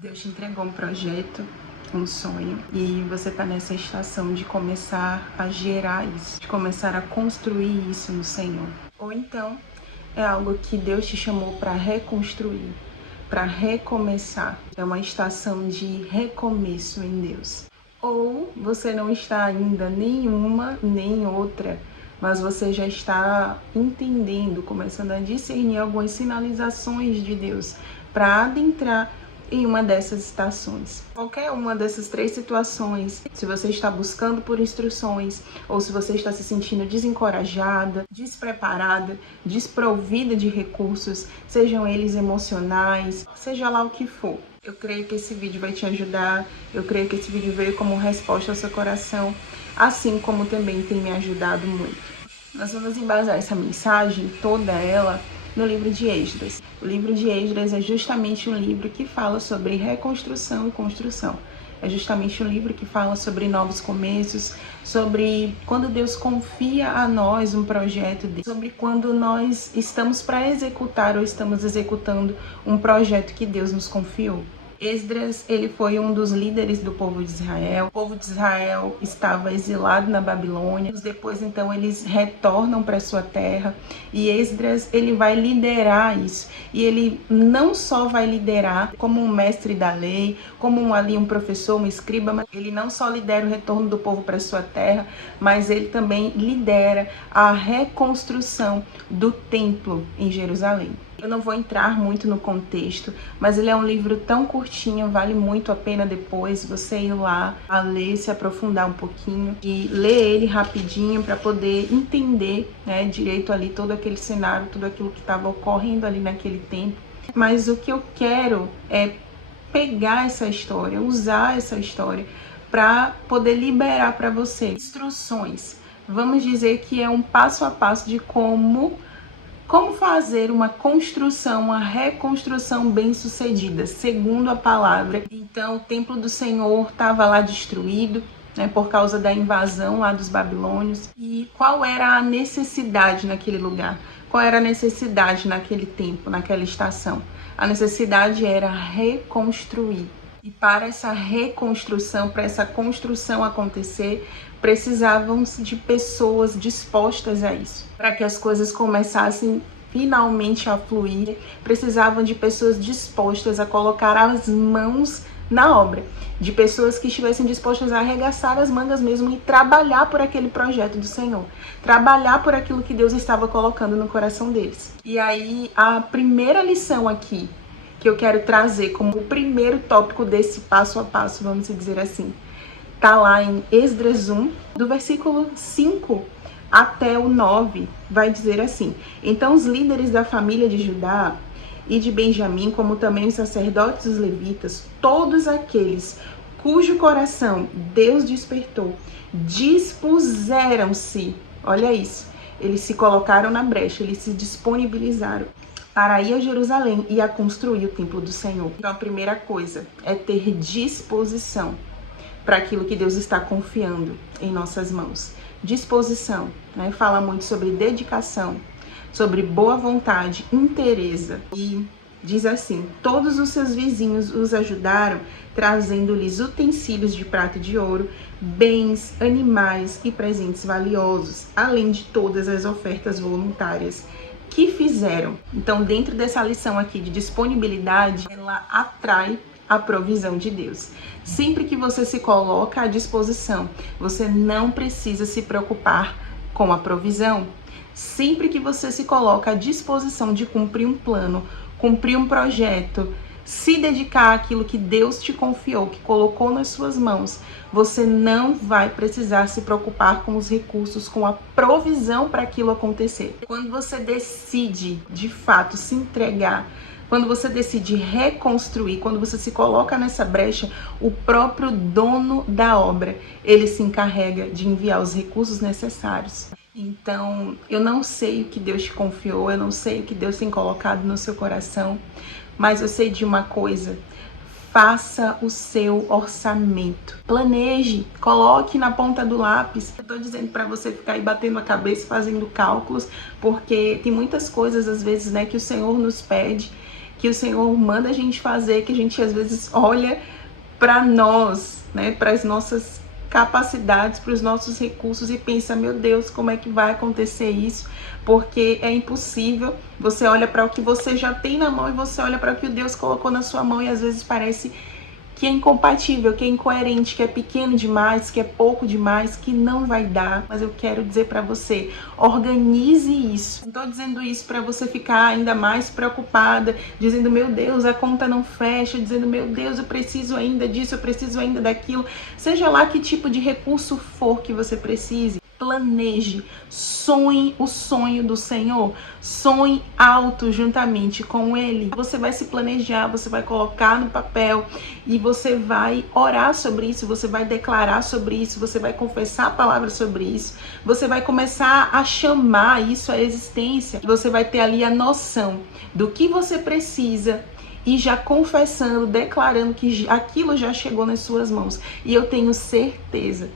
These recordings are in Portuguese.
Deus te entregou um projeto, um sonho, e você está nessa estação de começar a gerar isso, de começar a construir isso no Senhor. Ou então é algo que Deus te chamou para reconstruir, para recomeçar. É uma estação de recomeço em Deus. Ou você não está ainda nenhuma nem outra, mas você já está entendendo, começando a discernir algumas sinalizações de Deus para adentrar em uma dessas estações. Qualquer uma dessas três situações, se você está buscando por instruções ou se você está se sentindo desencorajada, despreparada, desprovida de recursos, sejam eles emocionais, seja lá o que for. Eu creio que esse vídeo vai te ajudar, eu creio que esse vídeo veio como resposta ao seu coração, assim como também tem me ajudado muito. Nós vamos embasar essa mensagem, toda ela, no livro de Esdras. O livro de Esdras é justamente um livro que fala sobre reconstrução e construção. É justamente um livro que fala sobre novos começos, sobre quando Deus confia a nós um projeto, sobre quando nós estamos para executar ou estamos executando um projeto que Deus nos confiou. Esdras, ele foi um dos líderes do povo de Israel. O povo de Israel estava exilado na Babilônia. Depois, então, eles retornam para sua terra. E Esdras, ele vai liderar isso. E ele não só vai liderar como um mestre da lei, como um professor, um escriba, mas ele não só lidera o retorno do povo para sua terra, mas ele também lidera a reconstrução do templo em Jerusalém. Eu não vou entrar muito no contexto, mas ele é um livro tão curtinho, vale muito a pena depois você ir lá a ler, se aprofundar um pouquinho e ler ele rapidinho para poder entender, né, direito ali todo aquele cenário, tudo aquilo que estava ocorrendo ali naquele tempo. Mas o que eu quero é pegar essa história, usar essa história para poder liberar para você instruções. Vamos dizer que é um passo a passo de como fazer uma construção, uma reconstrução bem-sucedida, segundo a palavra. Então, o templo do Senhor estava lá destruído, né, por causa da invasão lá dos babilônios. E qual era a necessidade naquele lugar? Qual era a necessidade naquele tempo, naquela estação? A necessidade era reconstruir. E para essa reconstrução, para essa construção acontecer, precisavam de pessoas dispostas a isso. Para que as coisas começassem finalmente a fluir, precisavam de pessoas dispostas a colocar as mãos na obra, de pessoas que estivessem dispostas a arregaçar as mangas mesmo e trabalhar por aquele projeto do Senhor, trabalhar por aquilo que Deus estava colocando no coração deles. E aí, a primeira lição aqui, que eu quero trazer como o primeiro tópico desse passo a passo, vamos dizer assim, tá lá em Esdras 1, do versículo 5 até o 9, vai dizer assim: então os líderes da família de Judá e de Benjamim, como também os sacerdotes e os levitas, todos aqueles cujo coração Deus despertou, dispuseram-se, olha isso, eles se colocaram na brecha, eles se disponibilizaram para ir a Jerusalém e a construir o templo do Senhor. Então a primeira coisa é ter disposição para aquilo que Deus está confiando em nossas mãos. Disposição, né? Fala muito sobre dedicação, sobre boa vontade, interesse. E diz assim: todos os seus vizinhos os ajudaram, trazendo-lhes utensílios de prata e de ouro, bens, animais e presentes valiosos, além de todas as ofertas voluntárias que fizeram. Então, dentro dessa lição aqui de disponibilidade, ela atrai a provisão de Deus. Sempre que você se coloca à disposição, você não precisa se preocupar com a provisão. Sempre que você se coloca à disposição de cumprir um plano, cumprir um projeto, se dedicar àquilo que Deus te confiou, que colocou nas suas mãos, você não vai precisar se preocupar com os recursos, com a provisão para aquilo acontecer. Quando você decide, de fato, se entregar, quando você decide reconstruir, quando você se coloca nessa brecha, o próprio dono da obra, ele se encarrega de enviar os recursos necessários. Então, eu não sei o que Deus te confiou, eu não sei o que Deus tem colocado no seu coração, mas eu sei de uma coisa: faça o seu orçamento. Planeje, coloque na ponta do lápis. Eu tô dizendo para você ficar aí batendo a cabeça, fazendo cálculos, porque tem muitas coisas, às vezes, né, que o Senhor nos pede que o Senhor manda a gente fazer, que a gente às vezes olha para nós, né, para as nossas capacidades, para os nossos recursos e pensa, meu Deus, como é que vai acontecer isso? Porque é impossível. Você olha para o que você já tem na mão e você olha para o que Deus colocou na sua mão e às vezes parece que é incompatível, que é incoerente, que é pequeno demais, que é pouco demais, que não vai dar. Mas eu quero dizer para você, organize isso. Não tô dizendo isso para você ficar ainda mais preocupada, dizendo, meu Deus, a conta não fecha, dizendo, meu Deus, eu preciso ainda disso, eu preciso ainda daquilo. Seja lá que tipo de recurso for que você precise, planeje, sonhe o sonho do Senhor, sonhe alto juntamente com Ele. Você vai se planejar, você vai colocar no papel e você vai orar sobre isso, você vai declarar sobre isso, você vai confessar a palavra sobre isso, você vai começar a chamar isso à existência, você vai ter ali a noção do que você precisa e já confessando, declarando que aquilo já chegou nas suas mãos. E eu tenho certeza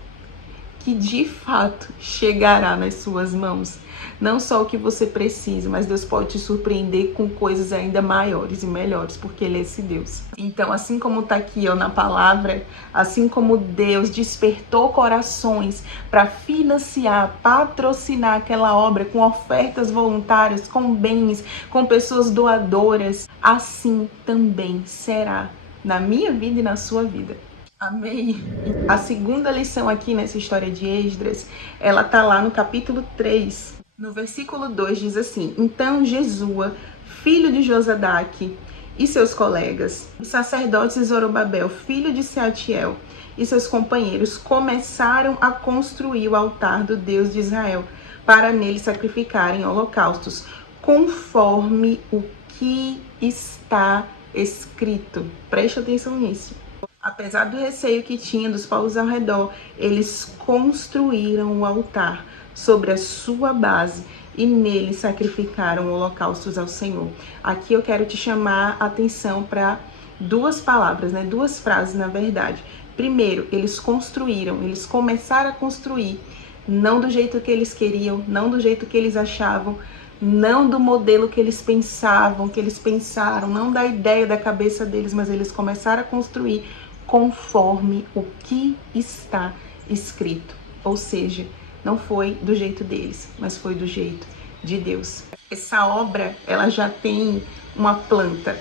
que de fato chegará nas suas mãos. Não só o que você precisa, mas Deus pode te surpreender com coisas ainda maiores e melhores, porque Ele é esse Deus. Então, assim como está aqui na palavra, assim como Deus despertou corações para financiar, patrocinar aquela obra com ofertas voluntárias, com bens, com pessoas doadoras, assim também será na minha vida e na sua vida. Amém. A segunda lição aqui nessa história de Esdras, ela tá lá no capítulo 3, no versículo 2, diz assim: Então Jesua, filho de Josadaque, e seus colegas, os sacerdotes de Zorobabel, filho de Sealtiel, e seus companheiros começaram a construir o altar do Deus de Israel, para nele sacrificarem holocaustos, conforme o que está escrito. Preste atenção nisso. Apesar do receio que tinha dos povos ao redor, eles construíram o altar sobre a sua base e nele sacrificaram holocaustos ao Senhor. Aqui eu quero te chamar a atenção para duas palavras, né? Duas frases, na verdade. Primeiro, eles construíram, eles começaram a construir, não do jeito que eles queriam, não do jeito que eles achavam, não do modelo que eles pensavam, que eles pensaram, não da ideia da cabeça deles, mas eles começaram a construir conforme o que está escrito. Ou seja, não foi do jeito deles, mas foi do jeito de Deus. Essa obra, ela já tem uma planta,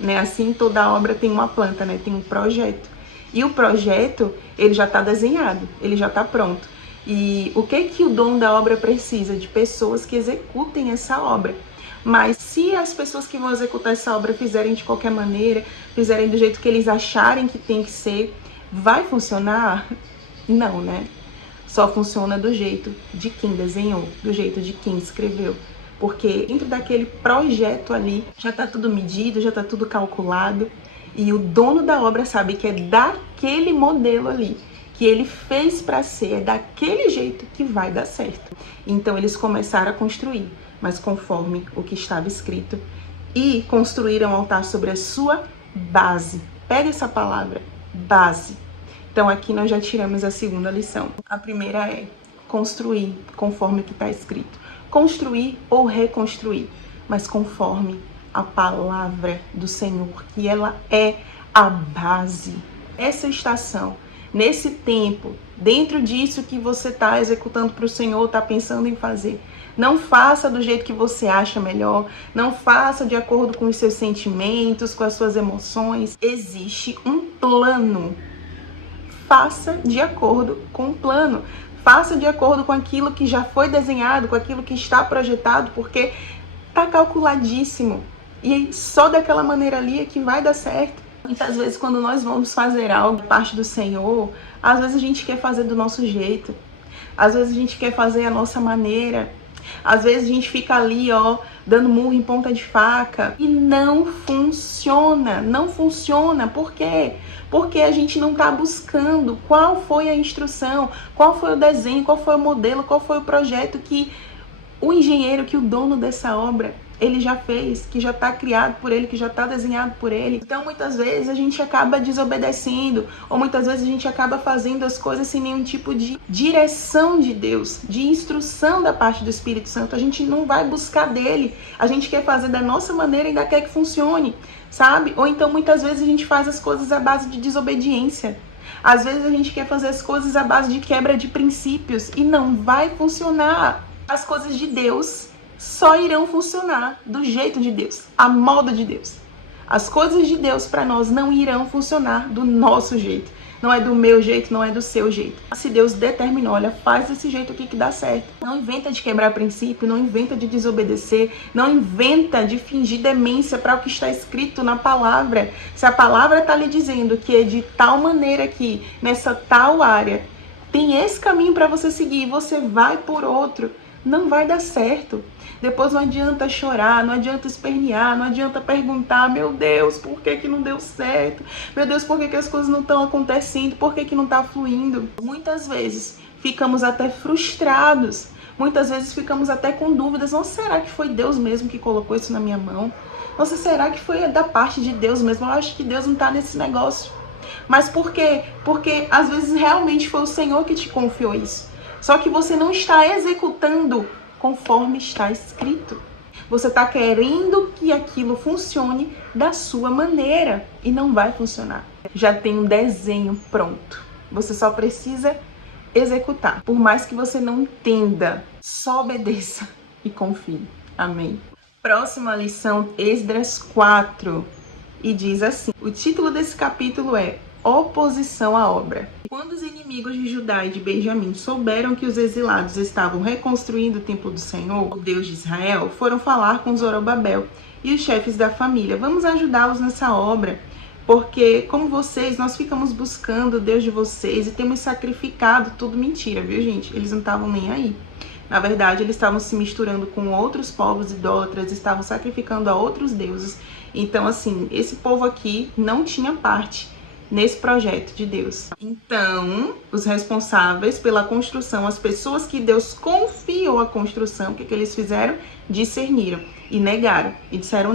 né? Assim, toda obra tem uma planta, né? Tem um projeto. E o projeto, ele já está desenhado, ele já está pronto. E o que o dono da obra precisa? De pessoas que executem essa obra. Mas se as pessoas que vão executar essa obra fizerem de qualquer maneira, fizerem do jeito que eles acharem que tem que ser, vai funcionar? Não, né? Só funciona do jeito de quem desenhou, do jeito de quem escreveu. Porque dentro daquele projeto ali, já está tudo medido, já está tudo calculado. E o dono da obra sabe que é daquele modelo ali, que ele fez para ser, é daquele jeito que vai dar certo. Então eles começaram a construir, mas conforme o que estava escrito, e construíram um altar sobre a sua base. Pega essa palavra, base. Então aqui nós já tiramos a segunda lição. A primeira é construir conforme o que está escrito. Construir ou reconstruir, mas conforme a palavra do Senhor, que ela é a base. Essa estação, nesse tempo, dentro disso que você está executando para o Senhor, está pensando em fazer, não faça do jeito que você acha melhor, não faça de acordo com os seus sentimentos, com as suas emoções. Existe um plano. Faça de acordo com o plano. Faça de acordo com aquilo que já foi desenhado, com aquilo que está projetado, porque está calculadíssimo. E só daquela maneira ali é que vai dar certo. Muitas vezes, quando nós vamos fazer algo parte do Senhor, às vezes a gente quer fazer do nosso jeito. Às vezes a gente quer fazer a nossa maneira. Às vezes a gente fica ali, dando murro em ponta de faca. E não funciona. Não funciona. Por quê? Porque a gente não está buscando qual foi a instrução, qual foi o desenho, qual foi o modelo, qual foi o projeto que o engenheiro, que o dono dessa obra ele já fez, que já está criado por ele, que já está desenhado por ele. Então, muitas vezes a gente acaba desobedecendo, ou muitas vezes a gente acaba fazendo as coisas sem nenhum tipo de direção de Deus, de instrução da parte do Espírito Santo. A gente não vai buscar dele, a gente quer fazer da nossa maneira e ainda quer que funcione, sabe? Ou então, muitas vezes a gente faz as coisas à base de desobediência. Às vezes a gente quer fazer as coisas à base de quebra de princípios e não vai funcionar. As coisas de Deus só irão funcionar do jeito de Deus, a modo de Deus. As coisas de Deus para nós não irão funcionar do nosso jeito. Não é do meu jeito, não é do seu jeito. Se Deus determinou, olha, faz desse jeito aqui que dá certo. Não inventa de quebrar princípio, não inventa de desobedecer, não inventa de fingir demência para o que está escrito na palavra. Se a palavra está lhe dizendo que é de tal maneira que nessa tal área tem esse caminho para você seguir e você vai por outro, não vai dar certo. Depois não adianta chorar, não adianta espernear, não adianta perguntar, meu Deus, por que não deu certo? Meu Deus, por que as coisas não estão acontecendo? Por que não está fluindo? Muitas vezes ficamos até frustrados, muitas vezes ficamos até com dúvidas. Nossa, será que foi Deus mesmo que colocou isso na minha mão? Nossa, será que foi da parte de Deus mesmo? Eu acho que Deus não está nesse negócio. Mas por quê? Porque às vezes realmente foi o Senhor que te confiou isso. Só que você não está executando conforme está escrito. Você está querendo que aquilo funcione da sua maneira e não vai funcionar. Já tem um desenho pronto. Você só precisa executar. Por mais que você não entenda, só obedeça e confie. Amém. Próxima lição, Esdras 4. E diz assim, o título desse capítulo é Oposição à obra. Quando os inimigos de Judá e de Benjamim souberam que os exilados estavam reconstruindo o templo do Senhor, o Deus de Israel, foram falar com Zorobabel e os chefes da família. Vamos ajudá-los nessa obra, porque como vocês, nós ficamos buscando o Deus de vocês e temos sacrificado tudo. Mentira, viu, gente? Eles não estavam nem aí. Na verdade, eles estavam se misturando com outros povos idólatras, estavam sacrificando a outros deuses. Então, assim, esse povo aqui não tinha parte nesse projeto de Deus. Então, os responsáveis pela construção, as pessoas que Deus confiou a construção, o que eles fizeram? Discerniram e negaram e disseram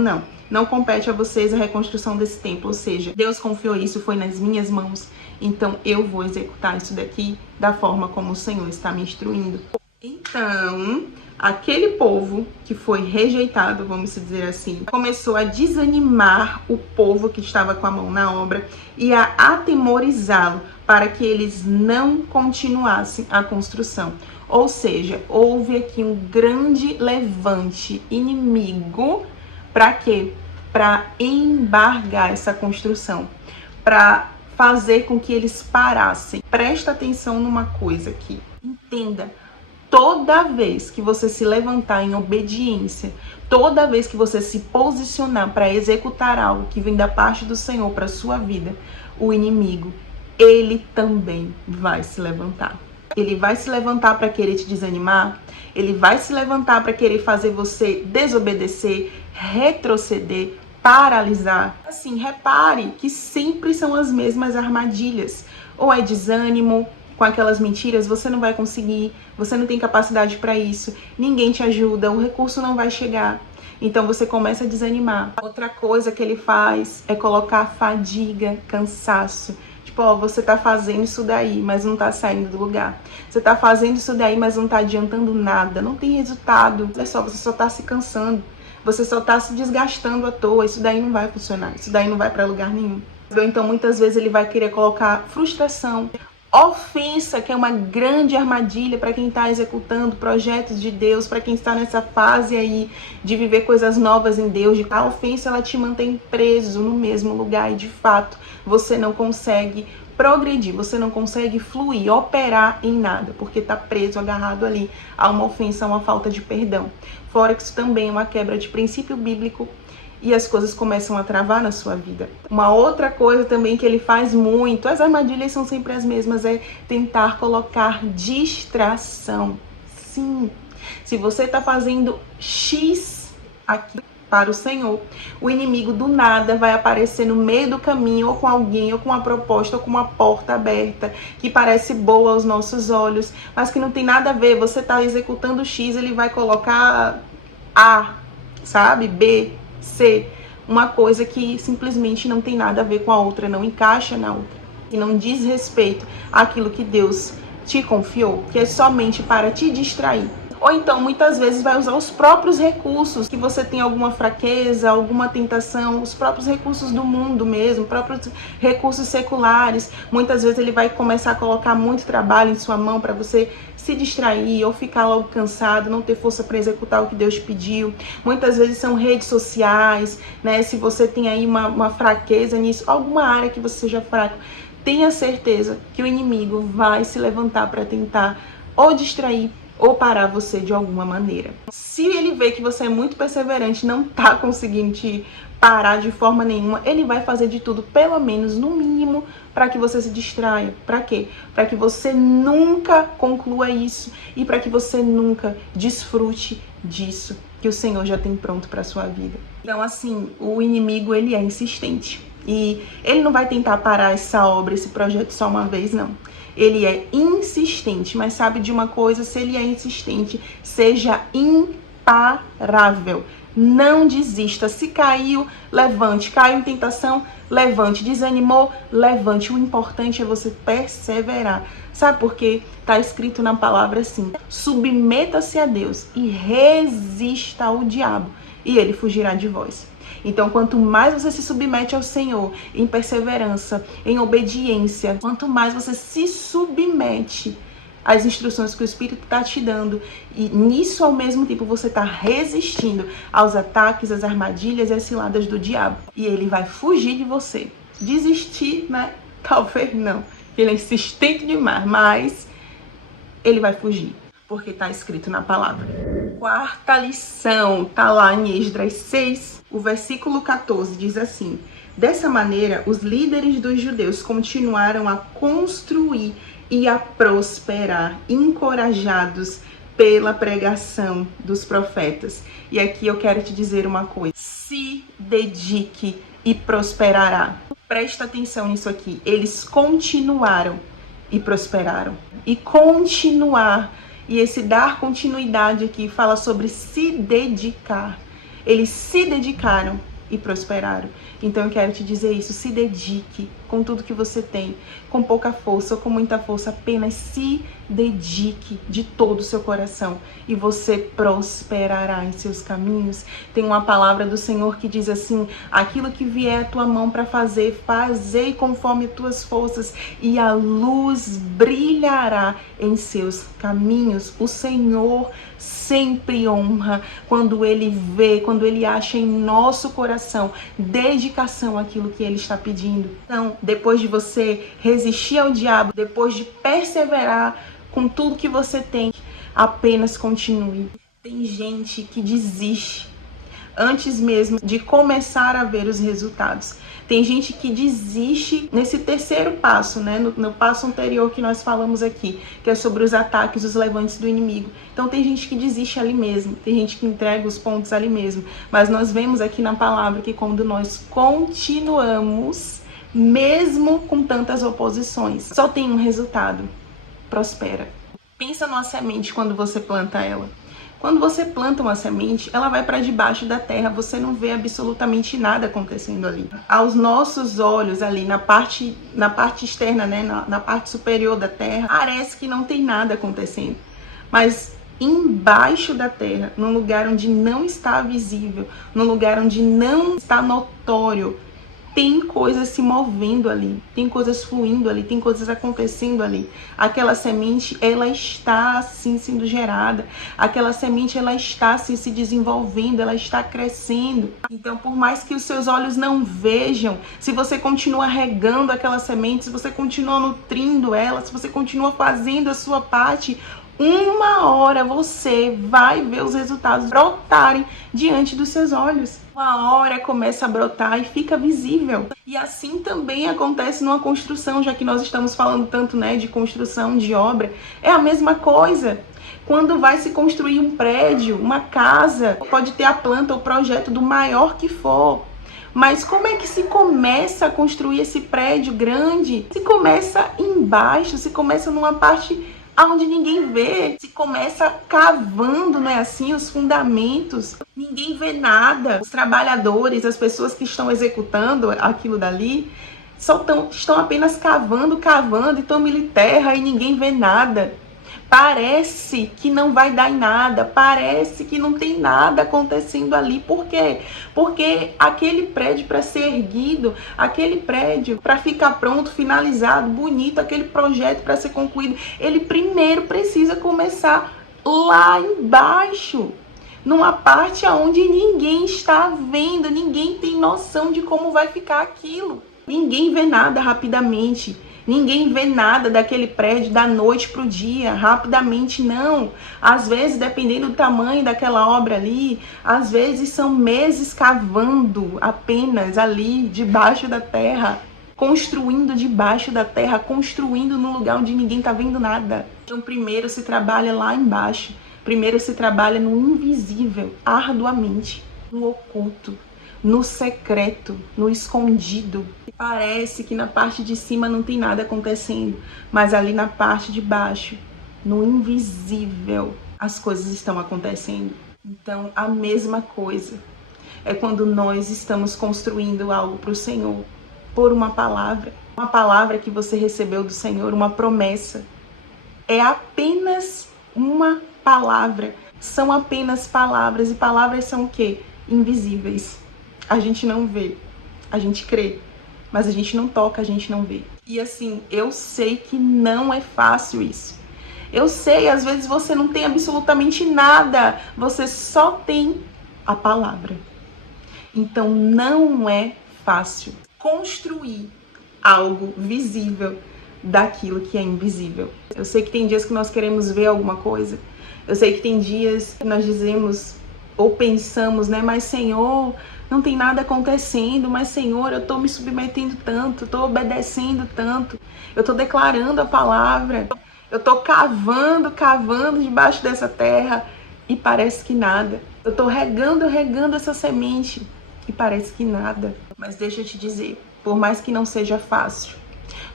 não compete a vocês a reconstrução desse templo, ou seja, Deus confiou isso, foi nas minhas mãos, então eu vou executar isso daqui da forma como o Senhor está me instruindo. Então, aquele povo que foi rejeitado, vamos dizer assim, começou a desanimar o povo que estava com a mão na obra e a atemorizá-lo para que eles não continuassem a construção. Ou seja, houve aqui um grande levante inimigo para quê? Para embargar essa construção, para fazer com que eles parassem. Presta atenção numa coisa aqui, entenda. Toda vez que você se levantar em obediência, toda vez que você se posicionar para executar algo que vem da parte do Senhor para a sua vida, o inimigo, ele também vai se levantar. Ele vai se levantar para querer te desanimar, ele vai se levantar para querer fazer você desobedecer, retroceder, paralisar. Assim, repare que sempre são as mesmas armadilhas. Ou é desânimo, com aquelas mentiras, você não vai conseguir, você não tem capacidade para isso, ninguém te ajuda, o recurso não vai chegar. Então você começa a desanimar. Outra coisa que ele faz é colocar fadiga, cansaço. Tipo, ó, você tá fazendo isso daí, mas não tá saindo do lugar. Você tá fazendo isso daí, mas não tá adiantando nada, não tem resultado. Olha só, você só tá se cansando, você só tá se desgastando à toa, isso daí não vai funcionar, isso daí não vai para lugar nenhum. Então muitas vezes ele vai querer colocar frustração, ofensa, que é uma grande armadilha para quem está executando projetos de Deus, para quem está nessa fase aí de viver coisas novas em Deus. A ofensa, ela te mantém preso no mesmo lugar e, de fato, você não consegue progredir, você não consegue fluir, operar em nada, porque está preso, agarrado ali a uma ofensa, a uma falta de perdão. Fora que isso também é uma quebra de princípio bíblico e as coisas começam a travar na sua vida. Uma outra coisa também que ele faz muito, as armadilhas são sempre as mesmas, é tentar colocar distração. Sim, se você está fazendo X aqui para o Senhor, o inimigo do nada vai aparecer no meio do caminho, ou com alguém, ou com uma proposta, ou com uma porta aberta, que parece boa aos nossos olhos, mas que não tem nada a ver. Você está executando X, ele vai colocar A. sabe? B, C. Uma coisa que simplesmente não tem nada a ver com a outra, não encaixa na outra. E não diz respeito àquilo que Deus te confiou, que é somente para te distrair. Ou então, muitas vezes, vai usar os próprios recursos, que você tem alguma fraqueza, alguma tentação, os próprios recursos do mundo mesmo, próprios recursos seculares. Muitas vezes ele vai começar a colocar muito trabalho em sua mão para você se distrair ou ficar logo cansado, não ter força para executar o que Deus pediu. Muitas vezes são redes sociais, né? Se você tem aí uma fraqueza nisso, alguma área que você seja fraco, tenha certeza que o inimigo vai se levantar para tentar ou distrair ou parar você de alguma maneira. Se ele vê que você é muito perseverante, não tá conseguindo te parar de forma nenhuma, ele vai fazer de tudo, pelo menos no mínimo, para que você se distraia. Para quê? Para que você nunca conclua isso e para que você nunca desfrute disso que o Senhor já tem pronto para sua vida. Então, assim, o inimigo, ele é insistente. E ele não vai tentar parar essa obra, esse projeto só uma vez, não. Ele é insistente, mas sabe de uma coisa? Se ele é insistente, seja imparável. Não desista. Se caiu, levante. Caiu em tentação, levante. Desanimou, levante. O importante é você perseverar. Sabe por quê? Está escrito na palavra assim: submeta-se a Deus e resista ao diabo, e ele fugirá de vós. Então, quanto mais você se submete ao Senhor em perseverança, em obediência, quanto mais você se submete às instruções que o Espírito está te dando, e nisso, ao mesmo tempo, você está resistindo aos ataques, às armadilhas e às ciladas do diabo. E ele vai fugir de você. Desistir, né? Talvez não. Ele é insistente demais, mas ele vai fugir, porque está escrito na palavra. Quarta lição, tá lá em Esdras 6, o versículo 14, diz assim: dessa maneira, os líderes dos judeus continuaram a construir e a prosperar, encorajados pela pregação dos profetas. E aqui eu quero te dizer uma coisa: se dedique e prosperará. Presta atenção nisso aqui. Eles continuaram e prosperaram. E continuar, e esse dar continuidade aqui fala sobre se dedicar. Eles se dedicaram e prosperaram. Então eu quero te dizer isso: se dedique com tudo que você tem, com pouca força ou com muita força, apenas se dedique de todo o seu coração e você prosperará em seus caminhos. Tem uma palavra do Senhor que diz assim: aquilo que vier à tua mão para fazer, fazei conforme tuas forças e a luz brilhará em seus caminhos. O Senhor sempre honra quando ele vê, quando ele acha em nosso coração dedicação àquilo que ele está pedindo. Então, depois de você resistir ao diabo, depois de perseverar com tudo que você tem, apenas continue. Tem gente que desiste antes mesmo de começar a ver os resultados. Tem gente que desiste nesse terceiro passo, né? No passo anterior que nós falamos aqui, que é sobre os ataques, os levantes do inimigo. Então tem gente que desiste ali mesmo, tem gente que entrega os pontos ali mesmo. Mas nós vemos aqui na palavra que quando nós continuamos, mesmo com tantas oposições, só tem um resultado: prospera. Pensa numa semente quando você planta ela. Quando você planta uma semente, ela vai para debaixo da terra, você não vê absolutamente nada acontecendo ali. Aos nossos olhos ali na parte externa, né, na parte superior da terra, parece que não tem nada acontecendo. Mas embaixo da terra, num lugar onde não está visível, num lugar onde não está notório, tem coisas se movendo ali, tem coisas fluindo ali, tem coisas acontecendo ali. Aquela semente, ela está assim sendo gerada. Aquela semente, ela está assim se desenvolvendo, ela está crescendo. Então, por mais que os seus olhos não vejam, se você continua regando aquela semente, se você continua nutrindo ela, se você continua fazendo a sua parte, uma hora você vai ver os resultados brotarem diante dos seus olhos. Uma hora começa a brotar e fica visível. E assim também acontece numa construção, já que nós estamos falando tanto, né, de construção, de obra. É a mesma coisa. Quando vai se construir um prédio, uma casa, pode ter a planta ou projeto do maior que for. Mas como é que se começa a construir esse prédio grande? Se começa embaixo, se começa numa parte aonde ninguém vê, se começa cavando, não é assim, os fundamentos, ninguém vê nada. Os trabalhadores, as pessoas que estão executando aquilo dali, estão apenas cavando e tomam terra e ninguém vê nada. Parece que não vai dar em nada, parece que não tem nada acontecendo ali. Por quê? Porque aquele prédio para ser erguido, aquele prédio para ficar pronto, finalizado, bonito, aquele projeto para ser concluído, ele primeiro precisa começar lá embaixo, numa parte onde ninguém está vendo, ninguém tem noção de como vai ficar aquilo. Ninguém vê nada rapidamente. Ninguém vê nada daquele prédio da noite para o dia, rapidamente, não. Às vezes, dependendo do tamanho daquela obra ali, às vezes são meses cavando apenas ali, debaixo da terra, construindo debaixo da terra, construindo num lugar onde ninguém está vendo nada. Então, primeiro se trabalha lá embaixo, primeiro se trabalha no invisível, arduamente, no oculto, no secreto, no escondido. Parece que na parte de cima não tem nada acontecendo, mas ali na parte de baixo, no invisível, as coisas estão acontecendo. Então, a mesma coisa é quando nós estamos construindo algo para o Senhor, por uma palavra que você recebeu do Senhor, uma promessa. É apenas uma palavra, são apenas palavras, e palavras são o quê? Invisíveis. A gente não vê, a gente crê, mas a gente não toca, a gente não vê. E assim, eu sei que não é fácil isso. Eu sei, às vezes você não tem absolutamente nada, você só tem a palavra. Então não é fácil construir algo visível daquilo que é invisível. Eu sei que tem dias que nós queremos ver alguma coisa. Eu sei que tem dias que nós dizemos ou pensamos, né, mas Senhor, não tem nada acontecendo, mas Senhor, eu tô me submetendo tanto, tô obedecendo tanto, eu tô declarando a palavra, eu tô cavando debaixo dessa terra e parece que nada. Eu tô regando essa semente e parece que nada. Mas deixa eu te dizer, por mais que não seja fácil,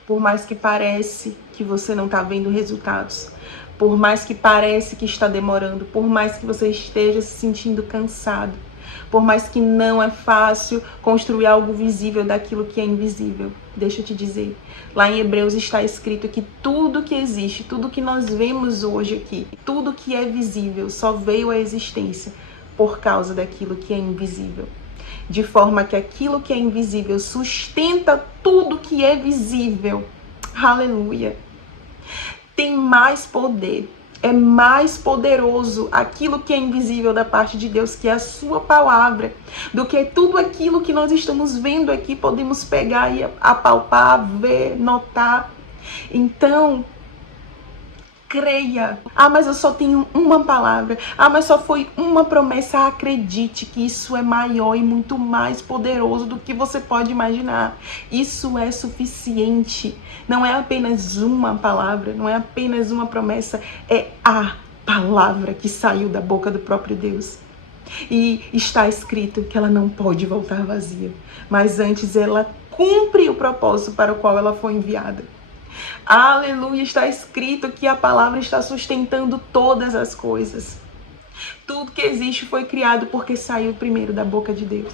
por mais que parece que você não tá vendo resultados, por mais que parece que está demorando, por mais que você esteja se sentindo cansado, por mais que não é fácil construir algo visível daquilo que é invisível, deixa eu te dizer, lá em Hebreus está escrito que tudo que existe, tudo que nós vemos hoje aqui, tudo que é visível só veio à existência por causa daquilo que é invisível. De forma que aquilo que é invisível sustenta tudo que é visível. Aleluia! Tem mais poder, é mais poderoso aquilo que é invisível da parte de Deus, que é a sua palavra, do que tudo aquilo que nós estamos vendo aqui, podemos pegar e apalpar, ver, notar. Então, creia. Ah, mas eu só tenho uma palavra. Ah, mas só foi uma promessa. Acredite que isso é maior e muito mais poderoso do que você pode imaginar. Isso é suficiente. Não é apenas uma palavra, não é apenas uma promessa, é a palavra que saiu da boca do próprio Deus. E está escrito que ela não pode voltar vazia, mas antes ela cumpre o propósito para o qual ela foi enviada. Aleluia, está escrito que a palavra está sustentando todas as coisas. Tudo que existe foi criado porque saiu primeiro da boca de Deus.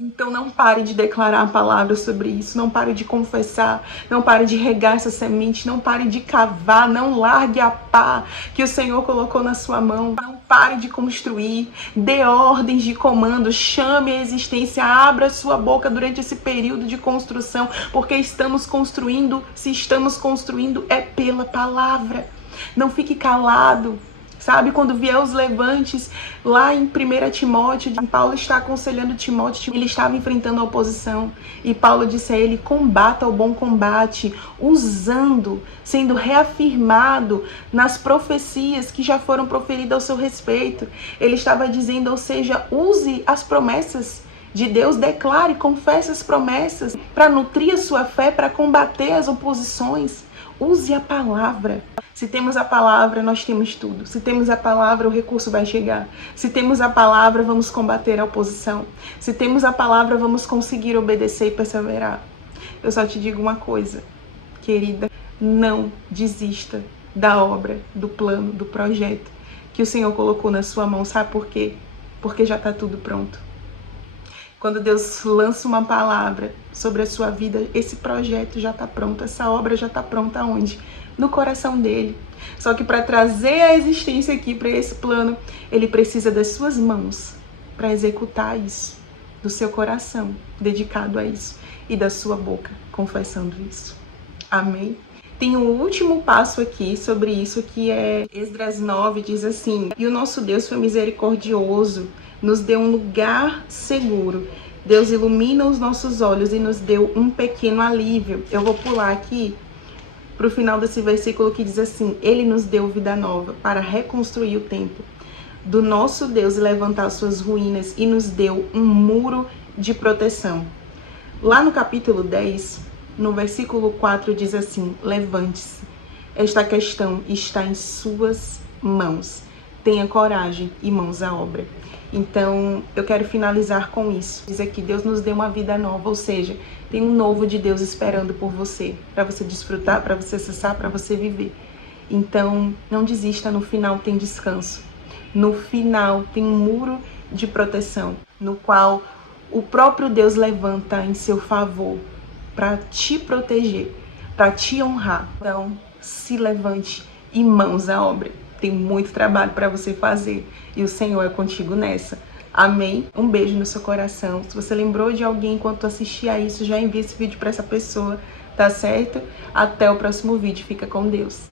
Então não pare de declarar a palavra sobre isso, não pare de confessar, não pare de regar essa semente, não pare de cavar, não largue a pá que o Senhor colocou na sua mão. Não pare de construir, dê ordens de comando, chame a existência, abra sua boca durante esse período de construção, porque estamos construindo, se estamos construindo é pela palavra. Não fique calado. Sabe, quando vier os levantes, lá em 1 Timóteo, Paulo está aconselhando Timóteo, ele estava enfrentando a oposição. E Paulo disse a ele, combata o bom combate, usando, sendo reafirmado nas profecias que já foram proferidas ao seu respeito. Ele estava dizendo, ou seja, use as promessas de Deus, declare, confesse as promessas para nutrir a sua fé, para combater as oposições. Use a palavra. Se temos a palavra, nós temos tudo. Se temos a palavra, o recurso vai chegar. Se temos a palavra, vamos combater a oposição. Se temos a palavra, vamos conseguir obedecer e perseverar. Eu só te digo uma coisa, querida, não desista da obra, do plano, do projeto que o Senhor colocou na sua mão. Sabe por quê? Porque já está tudo pronto. Quando Deus lança uma palavra sobre a sua vida, esse projeto já está pronto, essa obra já está pronta onde? No coração dele. Só que para trazer a existência aqui, para esse plano, ele precisa das suas mãos para executar isso, do seu coração dedicado a isso e da sua boca confessando isso. Amém? Tem um último passo aqui sobre isso, que é Esdras 9, diz assim: e o nosso Deus foi misericordioso, nos deu um lugar seguro. Deus ilumina os nossos olhos e nos deu um pequeno alívio. Eu vou pular aqui para o final desse versículo que diz assim: ele nos deu vida nova para reconstruir o templo do nosso Deus e levantar suas ruínas, e nos deu um muro de proteção. Lá no capítulo 10, no versículo 4 diz assim: levante-se, esta questão está em suas mãos. Tenha coragem e mãos à obra. Então, eu quero finalizar com isso. Diz aqui: Deus nos deu uma vida nova, ou seja, tem um novo de Deus esperando por você, para você desfrutar, para você acessar, para você viver. Então, não desista, no final tem descanso. No final tem um muro de proteção, no qual o próprio Deus levanta em seu favor para te proteger, para te honrar. Então, se levante e mãos à obra. Tem muito trabalho para você fazer e o Senhor é contigo nessa. Amém? Um beijo no seu coração. Se você lembrou de alguém enquanto assistia a isso, já envia esse vídeo para essa pessoa, tá certo? Até o próximo vídeo. Fica com Deus.